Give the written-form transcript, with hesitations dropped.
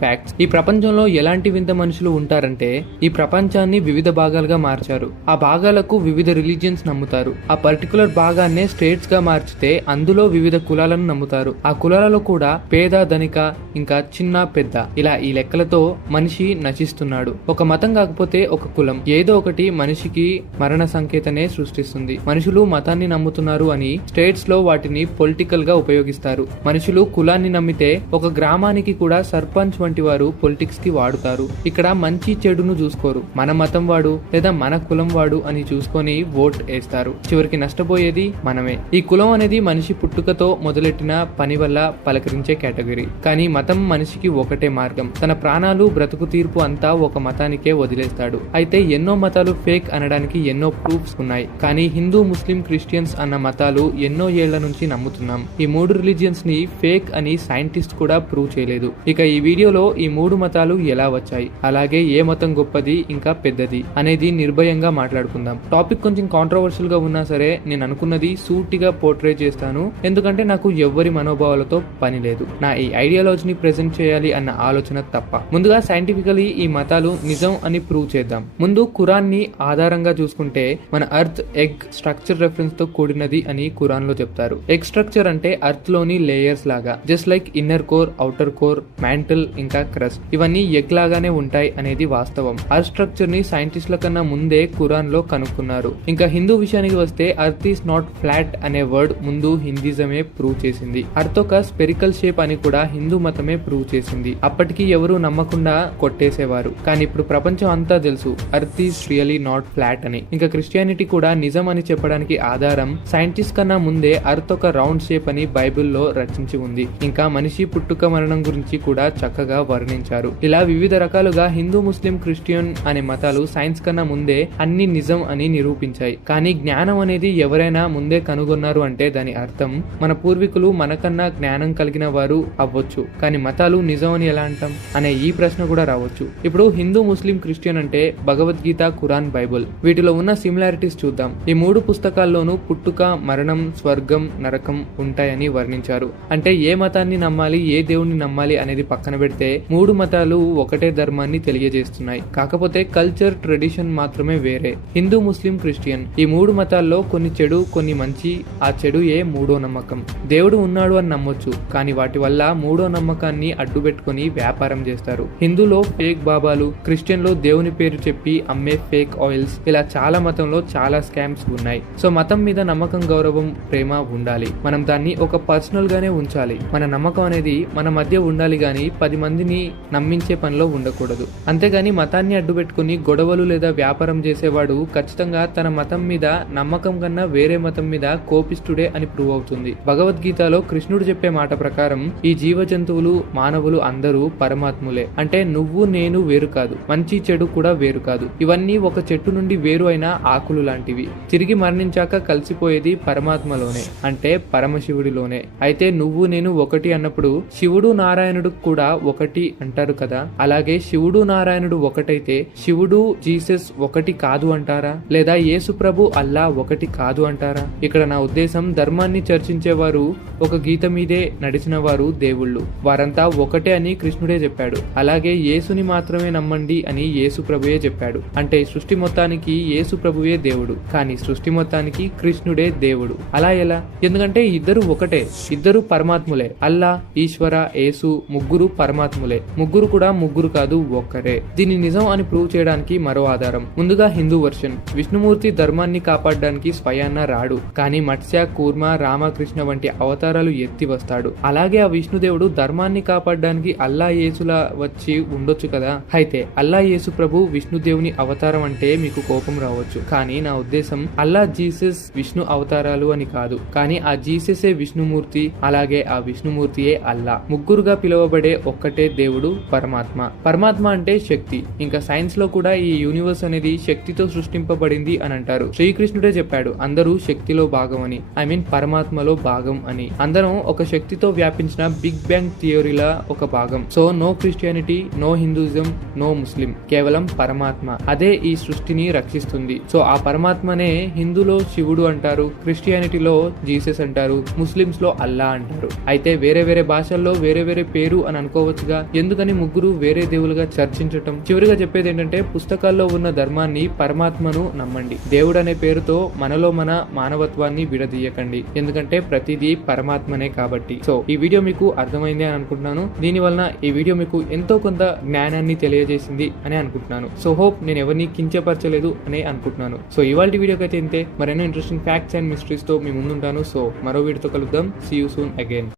Facts. ఈ ప్రపంచంలో ఎలాంటి వింత మనుషులు ఉంటారంటే ఈ ప్రపంచాన్ని వివిధ భాగాలుగా మార్చారు. ఆ భాగాలకు వివిధ రిలీజియన్స్ నమ్ముతారు. ఆ పర్టికులర్ భాగాన్నే స్టేట్స్ గా మార్చితే అందులో వివిధ కులాలను నమ్ముతారు. ఆ కులాలలో కూడా పేద ధనిక ఇంకా చిన్న పెద్ద ఇలా ఈ లెక్కలతో మనిషి నశిస్తున్నాడు. ఒక మతం కాకపోతే ఒక కులం ఏదో ఒకటి మనిషికి మరణ సంకేతనే సృష్టిస్తుంది. మనుషులు మతాన్ని నమ్ముతున్నారు అని స్టేట్స్ లో వాటిని పొలిటికల్ గా ఉపయోగిస్తారు. మనుషులు కులాన్ని నమ్మితే ఒక గ్రామానికి కూడా సర్పంచ్ వంటి వారు పొలిటిక్స్ కి వాడుతారు. ఇక్కడ మంచి చెడును చూసుకోరు. మన మతం వాడు లేదా మన కులం వాడు అని చూసుకొని ఓట్ వేస్తారు. చివరికి నష్టపోయేది మనమే. ఈ కులం అనేది మనిషి పుట్టుకతో మొదలెట్టిన పని వల్ల పలకరించే కేటగిరీ. కానీ మతం మనిషికి ఒకటే మార్గం. తన ప్రాణాలు బ్రతుకు తీర్పు అంతా ఒక మతానికే వదిలేస్తాడు. అయితే ఎన్నో మతాలు ఫేక్ అనడానికి ఎన్నో ప్రూఫ్స్ ఉన్నాయి. కానీ హిందూ, ముస్లిం, క్రిస్టియన్స్ అన్న మతాలు ఎన్నో ఏళ్ల నుంచి నమ్ముతున్నాం. ఈ మూడు రిలీజియన్స్ ని ఫేక్ అని సైంటిస్ట్ కూడా ప్రూవ్ చేయలేదు. ఇక ఈ వీడియోలో ఈ మూడు మతాలు ఎలా వచ్చాయి, అలాగే ఏ మతం గొప్పది ఇంకా పెద్దది అనేది నిర్భయంగా మాట్లాడుకుందాం. టాపిక్ కొంచెం కాంట్రవర్షియల్ గా ఉన్నా సరే నేను అనుకున్నది సూటిగా పోర్ట్రే చేస్తాను. ఎందుకంటే నాకు ఎవ్వరి మనోభావాలతో పని లేదు. నా ఈ ఐడియాలజీని ప్రెజెంట్ చేయాలి అన్న ఆలోచన తప్ప. ముందుగా సైంటిఫికలీ ఈ మతాలు నిజం అని ప్రూవ్ చేద్దాం. ముందు ఖురాన్ ని ఆధారంగా చూసుకుంటే మన అర్త్ ఎగ్ స్ట్రక్చర్ రెఫరెన్స్ తో కూడినది అని ఖురాన్ లో చెప్తారు. ఎగ్ స్ట్రక్చర్ అంటే అర్త్ లోని లేయర్స్ లాగా, just like inner core, outer core, mantle ఇంకా క్రస్ట్ ఇవన్నీ ఎగ్ లాగానే ఉంటాయి అనేది వాస్తవం. అర్త్ స్ట్రక్చర్ ని సైంటిస్టుల కన్నా ముందే ఖురాన్ లో కనుక్కున్నారు. ఇంకా హిందూ విషయానికి వస్తే అర్త్ ఈస్ నాట్ ఫ్లాట్ అనే వర్డ్ ముందు హిందూజమే ప్రూవ్ చేసింది. అర్త్ ఒక స్పెరికల్ షేప్ అని కూడా హిందూ మతమే ప్రూవ్ చేసింది. అప్పటికి ఎవరు నమ్మకుండా కొట్టేసేవారు. కానీ ఇప్పుడు ప్రపంచం అంతా తెలుసు earth is really not flat అని. ఇంకా క్రిస్టియానిటీ కూడా నిజం అని చెప్పడానికి ఆధారం సైంటిస్ట్ కన్నా ముందే అర్త్ ఒక రౌండ్ షేప్ అని బైబిల్లో రచించి ఉంది. ఇంకా మనిషి పుట్టుక మరణం గురించి కూడా చక్కగా వర్ణించారు. ఇలా వివిధ రకాలుగా హిందూ, ముస్లిం, క్రిస్టియన్ అనే మతాలు సైన్స్ కన్నా ముందే అన్ని నిజం అని నిరూపించాయి. కానీ జ్ఞానం అనేది ఎవరైనా ముందే కనుగొన్నారు అంటే దాని అర్థం మన పూర్వీకులు మనకన్నా జ్ఞానం కలిగిన వారు అవ్వచ్చు. కానీ మతాలు నిజం అని ఎలా అంటాం అనే ఈ ప్రశ్న కూడా రావచ్చు. ఇప్పుడు హిందూ, ముస్లిం, క్రిస్టియన్ అంటే భగవద్గీత, ఖురాన్, బైబుల్ వీటిలో ఉన్న సిమిలారిటీస్ చూద్దాం. ఈ మూడు పుస్తకాల్లోనూ పుట్టుక, మరణం, స్వర్గం, నరకం ఉంటాయని వర్ణించారు. అంటే ఏ మతాన్ని నమ్మాలి, ఏ దేవుణ్ణి నమ్మాలి అనేది పక్కన పెడితే మూడు మతాలు ఒకటే ధర్మాన్ని తెలియజేస్తున్నాయి. కాకపోతే కల్చర్, ట్రెడిషన్ మాత్రమే వేరే. హిందూ, ముస్లిం, క్రిస్టియన్ ఈ మూడు మతాల్లో కొన్ని చెడు, కొన్ని మంచి. ఆ చెడు ఏ మూడో నమ్మకం. దేవుడు ఉన్నాడు అని నమ్మొచ్చు, కానీ వాటి వల్ల మూడో నమ్మకాన్ని అడ్డు పెట్టుకుని వ్యాపారం చేస్తారు. హిందూలో ఫేక్ బాబాలు, క్రిస్టియన్ లో దేవుని పేరు చెప్పి అమ్మే ఫేక్ ఆయిల్స్, ఇలా చాలా మతంలో చాలా స్కామ్స్ ఉన్నాయి. సో మతం మీద నమ్మకం, గౌరవం, ప్రేమ ఉండాలి. మనం దాన్ని ఒక పర్సనల్ గానే ఉంచాలి. మన నమ్మకం అనేది మన మధ్య ఉండాలి గాని 10 మందిని నమ్మించే పనిలో ఉండకూడదు. అంతేగాని మతాన్ని అడ్డు పెట్టుకుని గొడవలు లేదా వ్యాపారం చేసేవాడు ఖచ్చితంగా తన మతం మీద నమ్మకం కన్నా వేరే మతం మీద కోపిస్తుడే అని ప్రూవ్ అవుతుంది. భగవద్గీతలో కృష్ణుడు చెప్పే మాట ప్రకారం ఈ జీవ జంతువులు, మానవులు అందరూ పరమాత్ములే. అంటే నువ్వు నేను వేరు కాదు, మంచి చెడు కూడా వేరు కాదు. ఇవన్నీ ఒక చెట్టు నుండి వేరు అయిన ఆకులు లాంటివి. తిరిగి మరణించాక కలిసిపోయేది పరమాత్మలోనే, అంటే పరమశివుడిలోనే. అయితే నువ్వు నేను ఒకటి అన్నప్పుడు శివుడు, నారాయణుడు కూడా ఒకటి అంటారు కదా. అలాగే శివుడు, నారాయణుడు ఒకటైతే శివుడు, జీసస్ ఒకటి కాదు అంటారా? లేదా యేసు ప్రభు, అల్లా ఒకటి కాదు అంటారా? ఇక్కడ నా ఉద్దేశం ధర్మాన్ని చర్చించేవారు, ఒక గీత మీదే నడిచిన వారు దేవుళ్ళు, వారంతా ఒకటే అని కృష్ణుడే చెప్పాడు. అలాగే యేసుని మాత్రమే నమ్మండి అని యేసు ప్రభువే చెప్పాడు. అంటే సృష్టి మొత్తానికి యేసు ప్రభువే దేవుడు, కానీ సృష్టి మొత్తానికి కృష్ణుడే దేవుడు. అలా ఎలా? ఎందుకంటే ఇద్దరు ఒకటే, ఇద్దరు పరమాత్ములే. అల్లా, ఈశ్వర, యేసు ముగ్గురు పరమాత్ములే. ముగ్గురు కూడా ముగ్గురు కాదు, ఒక్కరే. దీన్ని నిజం అని ప్రూవ్ చేయడానికి మరో ఆధారం. ముందుగా హిందూ వర్షన్. విష్ణుమూర్తి ధర్మాన్ని కాపాడడానికి స్వయాన్న రాడు, కానీ మత్స్య, కూర్మ, రామకృష్ణ వంటి అవతారాలు ఎత్తి వస్తాడు. అలాగే ఆ విష్ణుదేవుడు ధర్మాన్ని కాపాడడానికి అల్లా, యేసులా వచ్చి ఉండొచ్చు కదా. అయితే అల్లా, యేసు ప్రభు విష్ణుదేవుని అవతారం అంటే మీకు కోపం రావచ్చు, కానీ నా ఉద్దేశం అల్లా, జీసస్ విష్ణు అవతారాలు అని కాదు. కానీ ఆ జీససే విష్ణుమూర్తి, అలాగే ఆ విష్ణుమూర్తియే అల్లా. ముగ్గురుగా పిలువబడే ఒక్కటే దేవుడు పరమాత్మ. పరమాత్మ అంటే శక్తి. ఇంకా సైన్స్ లో కూడా ఈ యూనివర్స్ అనేది శక్తితో సృష్టింపబడింది అని అంటారు. శ్రీకృష్ణుడే చెప్పాడు అందరూ శక్తిలో భాగం అని, ఐ మీన్ పరమాత్మలో భాగం అని. అందరం ఒక శక్తితో వ్యాపించిన బిగ్ బ్యాంగ్ థియరీలా ఒక భాగం. So no Christianity, no Hinduism, no Muslim, కేవలం పరమాత్మ. అదే ఈ సృష్టిని రక్షిస్తుంది. సో ఆ పరమాత్మనే హిందూలో శివుడు అంటారు, క్రిస్టియానిటీలో జీసస్ అంటారు, ముస్లిమ్స్ లో అల్లా అంటారు. అయితే వేరే వేరే భాషల్లో వేరే వేరే పేరు అని అనుకోవచ్చు దేవుళ్ళుగా, ఎందుకని ముగ్గురు వేరే దేవులుగా చర్చించటం. చివరిగా చెప్పేది ఏంటంటే పుస్తకాల్లో ఉన్న ధర్మాన్ని, పరమాత్మను నమ్మండి. దేవుడు అనే పేరుతో మనలో మన మానవత్వాన్ని విడదీయకండి, ఎందుకంటే ప్రతిదీ పరమాత్మనే కాబట్టి. సో ఈ వీడియో మీకు అర్థమైంది అని అనుకుంటున్నాను. దీని వలన ఈ వీడియో మీకు ఎంతో కొంత జ్ఞానాన్ని తెలియజేసింది అని అనుకుంటున్నాను. సో హోప్ నేను ఎవరిని కించపరచలేదు అని అనుకుంటున్నాను. సో ఇవాళ వీడియోకి అయితే ఇంతే. మరెన్నో ఇంట్రెస్టింగ్ ఫ్యాక్ట్స్ అండ్ మిస్టరీస్ తో మీ ముందుంటాను. సో మరో వీడియోతో కలుద్దాం. See you soon again.